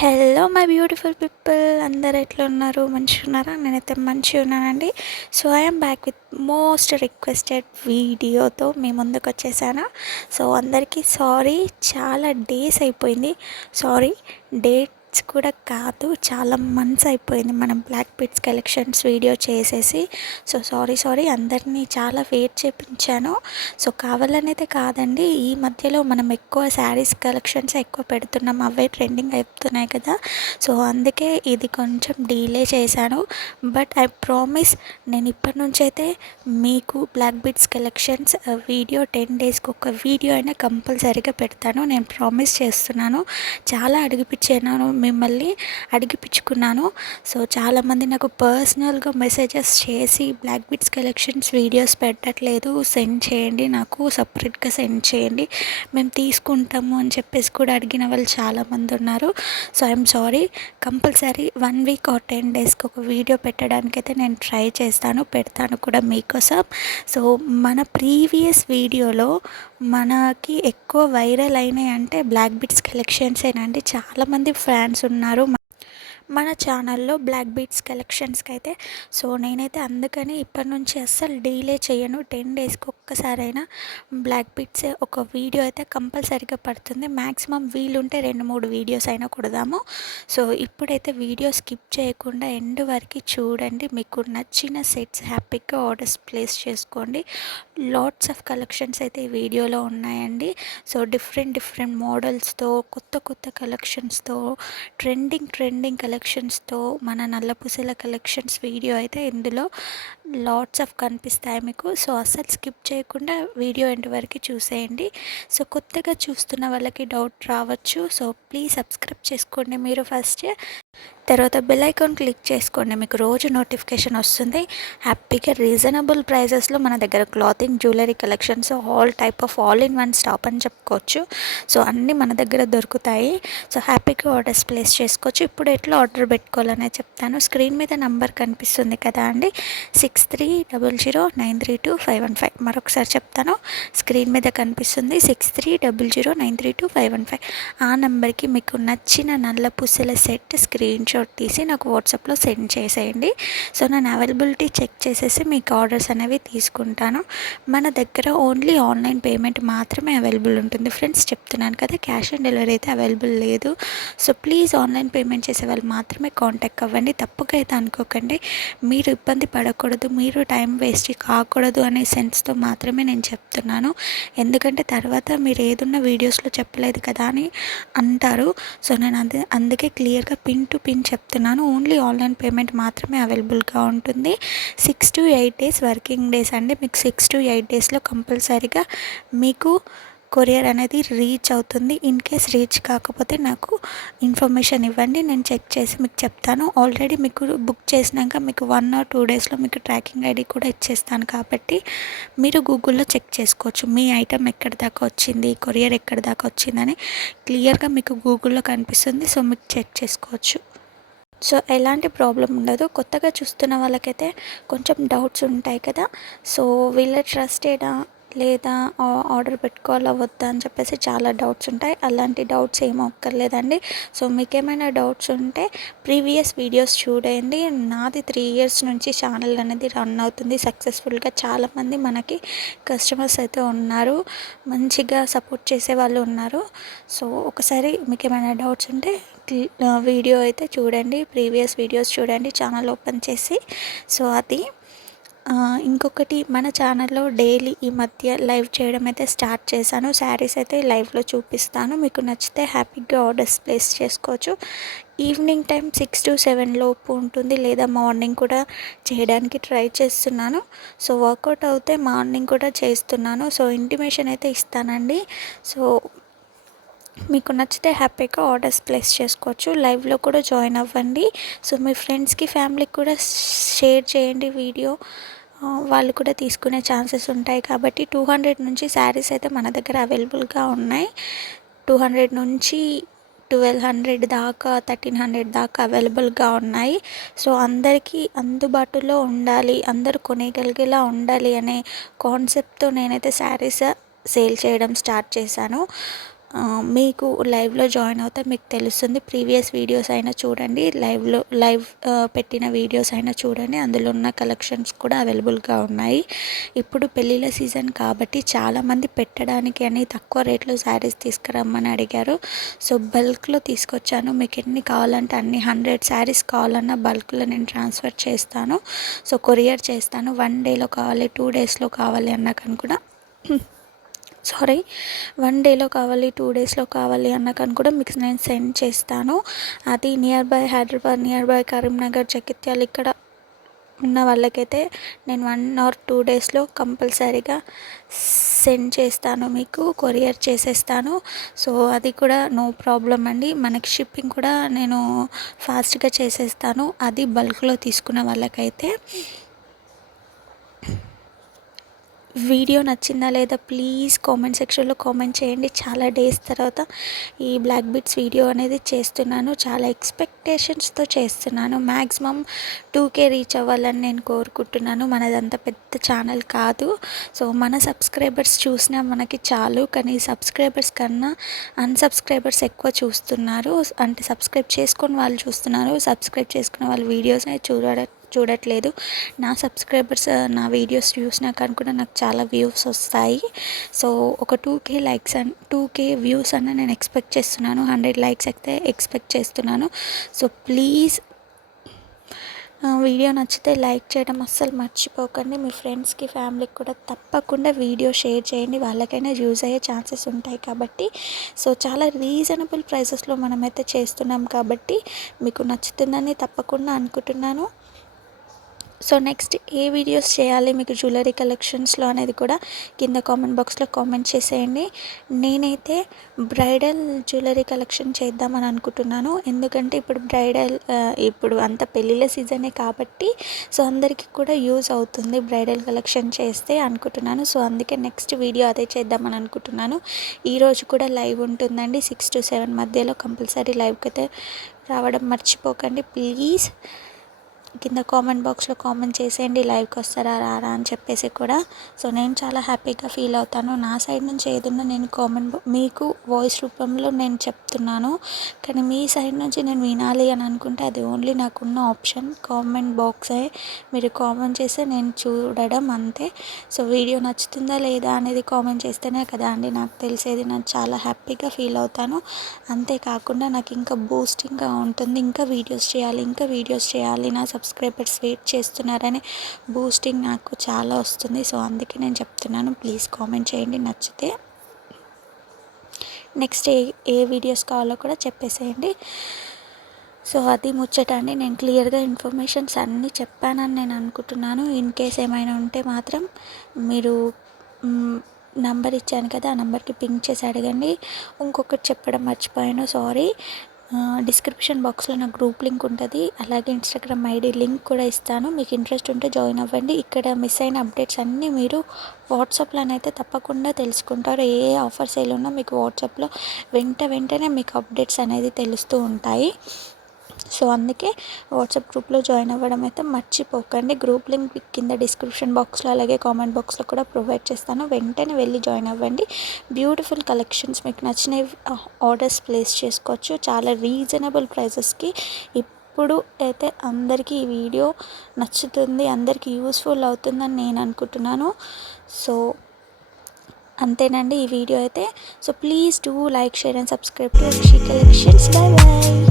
Hello my beautiful people, అందరు ఎట్లా ఉన్నారు? మంచిగా ఉన్నారా? నేనైతే మంచిగా ఉన్నానండి. So I'm back with most requested వీడియోతో మీ ముందుకు వచ్చేసాను. సో అందరికీ సారీ, చాలా డేస్ అయిపోయింది. సారీ, డేట్స్ కూడా కాదు, చాలా మంత్స్ అయిపోయింది మనం బ్లాక్ బిట్స్ కలెక్షన్స్ వీడియో చేసేసి. సో సారీ అందరినీ చాలా వెయిట్ చేపించాను. సో కావాలనైతే కాదండి, ఈ మధ్యలో మనం ఎక్కువ శారీస్ కలెక్షన్స్ ఎక్కువ పెడుతున్నాం, అవే ట్రెండింగ్ అవుతున్నాయి కదా. సో అందుకే ఇది కొంచెం డీలే చేశాను. బట్ ఐ ప్రామిస్, నేను ఇప్పటి నుంచి అయితే మీకు బ్లాక్ బిట్స్ కలెక్షన్స్ వీడియో 10 డేస్కి ఒక వీడియో అయినా కంపల్సరీగా పెడతాను, నేను ప్రామిస్ చేస్తున్నాను. చాలా అడిగిపించాను, మిమ్మల్ని అడిగిపించుకున్నాను. సో చాలామంది నాకు పర్సనల్గా మెసేజెస్ చేసి బ్లాక్ బిట్స్ కలెక్షన్స్ వీడియోస్ పెట్టట్లేదు, సెండ్ చేయండి, నాకు సపరేట్గా సెండ్ చేయండి, మేము తీసుకుంటాము అని చెప్పేసి కూడా అడిగిన వాళ్ళు చాలామంది ఉన్నారు. So I'm sorry. Compulsory 1 week or 10 డేస్కి ఒక వీడియో పెట్టడానికైతే నేను ట్రై చేస్తాను, పెడతాను కూడా మీకోసం. సో మన ప్రీవియస్ వీడియోలో మనకి ఎక్కువ వైరల్ అయినాయి అంటే బ్లాక్ బిట్స్ కలెక్షన్సేనండి. చాలామంది ఫ్యాన్స్ ఉన్నారు మన ఛానల్లో బ్లాక్ బీట్స్ కలెక్షన్స్కి అయితే. సో నేనైతే అందుకని ఇప్పటి నుంచి అస్సలు డీలే చేయను. 10 డేస్కి ఒక్కసారైనా బ్లాక్ బీట్స్ ఒక వీడియో అయితే కంపల్సరీగా పడుతుంది. మ్యాక్సిమం వీలుంటే 2-3 వీడియోస్ అయినా కొడదాము. సో ఇప్పుడైతే వీడియో స్కిప్ చేయకుండా ఎండ్ వరకు చూడండి. మీకు నచ్చిన సెట్స్ హ్యాపీగా ఆర్డర్స్ ప్లేస్ చేసుకోండి. లాట్స్ ఆఫ్ కలెక్షన్స్ అయితే ఈ వీడియోలో ఉన్నాయండి. సో డిఫరెంట్ మోడల్స్తో, కొత్త కలెక్షన్స్తో, ట్రెండింగ్ కలెక్షన్స్తో మన నల్లపూసల కలెక్షన్స్ వీడియో అయితే ఇందులో లాట్స్ ఆఫ్ కనిపిస్తాయి మీకు. సో అస్సలు స్కిప్ చేయకుండా వీడియో ఎండ్ వరకు చూసేయండి. సో కొత్తగా చూస్తున్న వాళ్ళకి డౌట్ రావచ్చు. సో ప్లీజ్ సబ్స్క్రైబ్ చేసుకోండి మీరు ఫస్ట్, తర్వాత బెల్ ఐకాన్ క్లిక్ చేసుకోండి, మీకు రోజు నోటిఫికేషన్ వస్తుంది. హ్యాపీగా రీజనబుల్ ప్రైజెస్లో మన దగ్గర clothing, jewellery collections, all type of all in one stop అని చెప్పుకోవచ్చు. సో అన్నీ మన దగ్గర దొరుకుతాయి. సో హ్యాపీగా ఆర్డర్స్ ప్లేస్ చేసుకోవచ్చు. ఇప్పుడు ఎట్లా ఆర్డర్ పెట్టుకోవాలనే చెప్తాను. స్క్రీన్ మీద నంబర్ కనిపిస్తుంది కదా అండి, 6300932515. మరొకసారి చెప్తాను, స్క్రీన్ మీద కనిపిస్తుంది 6300932515. ఆ నెంబర్కి మీకు నచ్చిన నల్ల పూసల సెట్ స్క్రీన్ షాట్ తీసి నాకు వాట్సాప్లో సెండ్ చేసేయండి. సో నేను అవైలబిలిటీ చెక్ చేసేసి మీకు ఆర్డర్స్ అనేవి తీసుకుంటాను. మన దగ్గర ఓన్లీ ఆన్లైన్ పేమెంట్ మాత్రమే అవైలబుల్ ఉంటుంది ఫ్రెండ్స్, చెప్తున్నాను కదా, క్యాష్ ఆన్ డెలివరీ అయితే అవైలబుల్ లేదు. సో ప్లీజ్ ఆన్లైన్ పేమెంట్ చేసే వాళ్ళు మాత్రమే కాంటాక్ట్ అవ్వండి. తప్పుగా అయితే అనుకోకండి, మీరు ఇబ్బంది పడకూడదు, మీరు టైం వేస్ట్ కాకూడదు అనే సెన్స్తో మాత్రమే నేను చెప్తున్నాను. ఎందుకంటే తర్వాత మీరు ఏదున్న వీడియోస్లో చెప్పలేదు కదా అని అంటారు. సో నేను అందుకే క్లియర్గా పిన్ టు పిన్ చెప్తున్నాను. ఓన్లీ ఆన్లైన్ పేమెంట్ మాత్రమే అవైలబుల్గా ఉంటుంది. 6 to 8 డేస్ వర్కింగ్ డేస్ అండి. మీకు 6 to 8 డేస్లో కంపల్సరీగా మీకు కొరియర్ అనేది రీచ్ అవుతుంది. ఇన్ కేస్ రీచ్ కాకపోతే నాకు ఇన్ఫర్మేషన్ ఇవ్వండి, నేను చెక్ చేసి మీకు చెప్తాను. ఆల్రెడీ మీకు బుక్ చేసినాక మీకు 1 or 2 డేస్లో మీకు ట్రాకింగ్ ఐడి కూడా ఇచ్చేస్తాను. కాబట్టి మీరు గూగుల్లో చెక్ చేసుకోవచ్చు, మీ ఐటెం ఎక్కడి దాకా వచ్చింది, కొరియర్ ఎక్కడి దాకా వచ్చిందని క్లియర్గా మీకు గూగుల్లో కనిపిస్తుంది. సో మీకు చెక్ చేసుకోవచ్చు. సో ఎలాంటి ప్రాబ్లం ఉండదు. కొత్తగా చూస్తున్న వాళ్ళకైతే కొంచెం డౌట్స్ ఉంటాయి కదా, సో వీళ్ళ ట్రస్టెడా లేదా ఆర్డర్ పెట్టుకోవాలా వద్దా అని చెప్పేసి చాలా డౌట్స్ ఉంటాయి. అలాంటి డౌట్స్ ఏమీ అక్కర్లేదండి. సో మీకేమైనా డౌట్స్ ఉంటే ప్రీవియస్ వీడియోస్ చూడండి. నాది 3 years నుంచి ఛానల్ అనేది రన్ అవుతుంది సక్సెస్ఫుల్గా. చాలామంది మనకి కస్టమర్స్ అయితే ఉన్నారు, మంచిగా సపోర్ట్ చేసే వాళ్ళు ఉన్నారు. సో ఒకసారి మీకు ఏమైనా డౌట్స్ ఉంటే వీడియో అయితే చూడండి, ప్రీవియస్ వీడియోస్ చూడండి ఛానల్ ఓపెన్ చేసి. సో అది ఇంకొకటి, మన ఛానల్లో డైలీ ఈ మధ్య లైవ్ చేయడం అయితే స్టార్ట్ చేశాను. శారీస్ అయితే లైవ్లో చూపిస్తాను, మీకు నచ్చితే హ్యాపీగా ఆర్డర్స్ ప్లేస్ చేసుకోవచ్చు. ఈవినింగ్ టైం 6 to 7 లోపు ఉంటుంది, లేదా మార్నింగ్ కూడా చేయడానికి ట్రై చేస్తున్నాను. సో వర్కౌట్ అవుతే మార్నింగ్ కూడా చేస్తున్నాను. సో ఇంటిమేషన్ అయితే ఇస్తానండి. సో మీకు నచ్చితే హ్యాపీగా ఆర్డర్స్ ప్లేస్ చేసుకోవచ్చు. లైవ్లో కూడా జాయిన్ అవ్వండి. సో మీ ఫ్రెండ్స్కి, ఫ్యామిలీకి కూడా షేర్ చేయండి వీడియో, వాళ్ళు కూడా తీసుకునే ఛాన్సెస్ ఉంటాయి. కాబట్టి 200 నుంచి శారీస్ అయితే మన దగ్గర అవైలబుల్గా ఉన్నాయి. 200 నుంచి 1200 దాకా, 1300 దాకా అవైలబుల్గా ఉన్నాయి. సో అందరికీ అందుబాటులో ఉండాలి, అందరూ కొనేయగలిగేలా ఉండాలి అనే కాన్సెప్ట్తో నేనైతే శారీస్ సేల్ చేయడం స్టార్ట్ చేశాను. మీకు లైవ్లో జాయిన్ అవుతే మీకు తెలుస్తుంది. ప్రీవియస్ వీడియోస్ అయినా చూడండి, లైవ్ పెట్టిన వీడియోస్ అయినా చూడండి, అందులో ఉన్న కలెక్షన్స్ కూడా అవైలబుల్గా ఉన్నాయి. ఇప్పుడు పెళ్ళిళ్ళ సీజన్ కాబట్టి చాలామంది పెట్టడానికి అని తక్కువ రేట్లో శారీస్ తీసుకురమ్మని అడిగారు. సో బల్క్లో తీసుకొచ్చాను. మీకు ఎన్ని కావాలంటే అన్ని 100 శారీస్ కావాలన్నా బల్క్లో నేను ట్రాన్స్ఫర్ చేస్తాను. సో కొరియర్ చేస్తాను. 1 డేలో కావాలి, 2 డేస్లో కావాలి అన్నాకని కూడా 1 డేలో కావాలి, 2 డేస్లో కావాలి అన్నకని కూడా మీకు నేను సెండ్ చేస్తాను. అది near by Hyderabad, near by Karimnagar, Jagtial ఇక్కడ ఉన్న వాళ్ళకైతే నేను 1 or 2 డేస్లో కంపల్సరీగా సెండ్ చేస్తాను, మీకు కొరియర్ చేసేస్తాను. సో అది కూడా నో ప్రాబ్లం అండి. మనకి షిప్పింగ్ కూడా నేను ఫాస్ట్గా చేసేస్తాను, అది బల్క్లో తీసుకున్న వాళ్ళకైతే. వీడియో నచ్చిందా లేదా ప్లీజ్ కామెంట్ సెక్షన్లో కామెంట్ చేయండి. చాలా డేస్ తర్వాత ఈ బ్లాక్ బీడ్స్ వీడియో అనేది చేస్తున్నాను. చాలా ఎక్స్పెక్టేషన్స్తో చేస్తున్నాను. మ్యాక్సిమం 2K రీచ్ అవ్వాలని నేను కోరుకుంటున్నాను. మనదంతా పెద్ద ఛానల్ కాదు. సో మన సబ్స్క్రైబర్స్ చూసినా మనకి చాలు. కానీ సబ్స్క్రైబర్స్ కన్నా అన్సబ్స్క్రైబర్స్ ఎక్కువ చూస్తున్నారు. అంటే సబ్స్క్రైబ్ చేసుకొని వాళ్ళు చూస్తున్నారు, సబ్స్క్రైబ్ చేసుకున్న వాళ్ళు వీడియోస్ని చూడట్లేదు. నా సబ్స్క్రైబర్స్ నా వీడియోస్ చూసినా కానీ కూడా నాకు చాలా వ్యూస్ వస్తాయి. సో ఒక 2K likes and 2K views అన్న నేను ఎక్స్పెక్ట్ చేస్తున్నాను. 100 లైక్స్ అయితే ఎక్స్పెక్ట్ చేస్తున్నాను. సో ప్లీజ్ వీడియో నచ్చితే లైక్ చేయడం అస్సలు మర్చిపోకండి. మీ ఫ్రెండ్స్కి, ఫ్యామిలీకి కూడా తప్పకుండా వీడియో షేర్ చేయండి. వాళ్ళకైనా యూజ్ అయ్యే ఛాన్సెస్ ఉంటాయి కాబట్టి. సో చాలా రీజనబుల్ ప్రైసెస్లో మనమైతే చేస్తున్నాం కాబట్టి మీకు నచ్చుతుందని తప్పకుండా అనుకుంటున్నాను. సో నెక్స్ట్ ఏ వీడియోస్ చేయాలి మీకు జ్యువెలరీ కలెక్షన్స్లో అనేది కూడా కింద కామెంట్ బాక్స్లో కామెంట్ చేసేయండి. నేనైతే బ్రైడల్ జ్యువెలరీ కలెక్షన్ చేద్దామని అనుకుంటున్నాను. ఎందుకంటే ఇప్పుడు అంత పెళ్ళిళ్ళ సీజనే కాబట్టి సో అందరికీ కూడా యూజ్ అవుతుంది బ్రైడల్ కలెక్షన్ చేస్తే అనుకుంటున్నాను. సో అందుకే నెక్స్ట్ వీడియో అదే చేద్దామని అనుకుంటున్నాను. ఈరోజు కూడా లైవ్ ఉంటుందండి, 6 to 7 మధ్యలో కంపల్సరీ లైవ్కి అయితే రావడం మర్చిపోకండి ప్లీజ్. కింద కామెంట్ బాక్స్లో కామెంట్ చేసేయండి లైవ్కి వస్తారా రారా అని చెప్పేసి కూడా. సో నేను చాలా హ్యాపీగా ఫీల్ అవుతాను. నా సైడ్ నుంచి ఏదన్నా నేను మీకు వాయిస్ రూపంలో నేను చెప్తున్నాను, కానీ మీ సైడ్ నుంచి నేను వినాలి అని అనుకుంటే అది ఓన్లీ నాకున్న ఆప్షన్ కామెంట్ బాక్సే. మీరు కామెంట్ చేస్తే నేను చూడడం అంతే. సో వీడియో నచ్చుతుందా లేదా అనేది కామెంట్ చేస్తేనే కదా అండి నాకు తెలిసేది. నేను చాలా హ్యాపీగా ఫీల్ అవుతాను. అంతేకాకుండా నాకు ఇంకా బూస్టింగ్గా ఉంటుంది. ఇంకా వీడియోస్ చేయాలి, నా సబ్స్క్రైబర్స్ వెయిట్ చేస్తున్నారని బూస్టింగ్ నాకు చాలా వస్తుంది. సో అందుకే నేను చెప్తున్నాను, ప్లీజ్ కామెంట్ చేయండి నచ్చితే. నెక్స్ట్ ఏ వీడియోస్ కావాలో కూడా చెప్పేసేయండి. సో అది ముచ్చట అండి. నేను క్లియర్గా ఇన్ఫర్మేషన్స్ అన్నీ చెప్పానని నేను అనుకుంటున్నాను. ఇన్ కేస్ ఏమైనా ఉంటే మాత్రం మీరు నంబర్ ఇచ్చాను కదా, ఆ నెంబర్కి పింక్ చేసి అడగండి. ఇంకొకటి చెప్పడం మర్చిపోయాను, సారీ. డిస్క్రిప్షన్ బాక్స్లో నా గ్రూప్ లింక్ ఉంటుంది, అలాగే ఇన్స్టాగ్రామ్ ఐడి లింక్ కూడా ఇస్తాను. మీకు ఇంట్రెస్ట్ ఉంటే జాయిన్ అవ్వండి. ఇక్కడ మిస్ అయిన అప్డేట్స్ అన్నీ మీరు వాట్సాప్లోనైతే తప్పకుండా తెలుసుకుంటారు. ఏ ఆఫర్ సేల్ ఉన్నా మీకు వాట్సాప్లో వెంటనే మీకు అప్డేట్స్ అనేది తెలుస్తూ ఉంటాయి. సో అందుకే వాట్సాప్ గ్రూప్లో జాయిన్ అవ్వడం అయితే మర్చిపోకండి. గ్రూప్ లింక్ కింద డిస్క్రిప్షన్ బాక్స్లో అలాగే కామెంట్ బాక్స్లో కూడా ప్రొవైడ్ చేస్తాను. వెంటనే వెళ్ళి జాయిన్ అవ్వండి. బ్యూటిఫుల్ కలెక్షన్స్ మీకు నచ్చిన ఆర్డర్స్ ప్లేస్ చేసుకోవచ్చు చాలా రీజనబుల్ ప్రైసెస్కి. ఇప్పుడు అయితే అందరికీ ఈ వీడియో నచ్చుతుంది, అందరికీ యూస్ఫుల్ అవుతుందని నేను అనుకుంటున్నాను. సో అంతేనండి ఈ వీడియో అయితే. So please do like, share and subscribe to Rishi collections. Bye bye.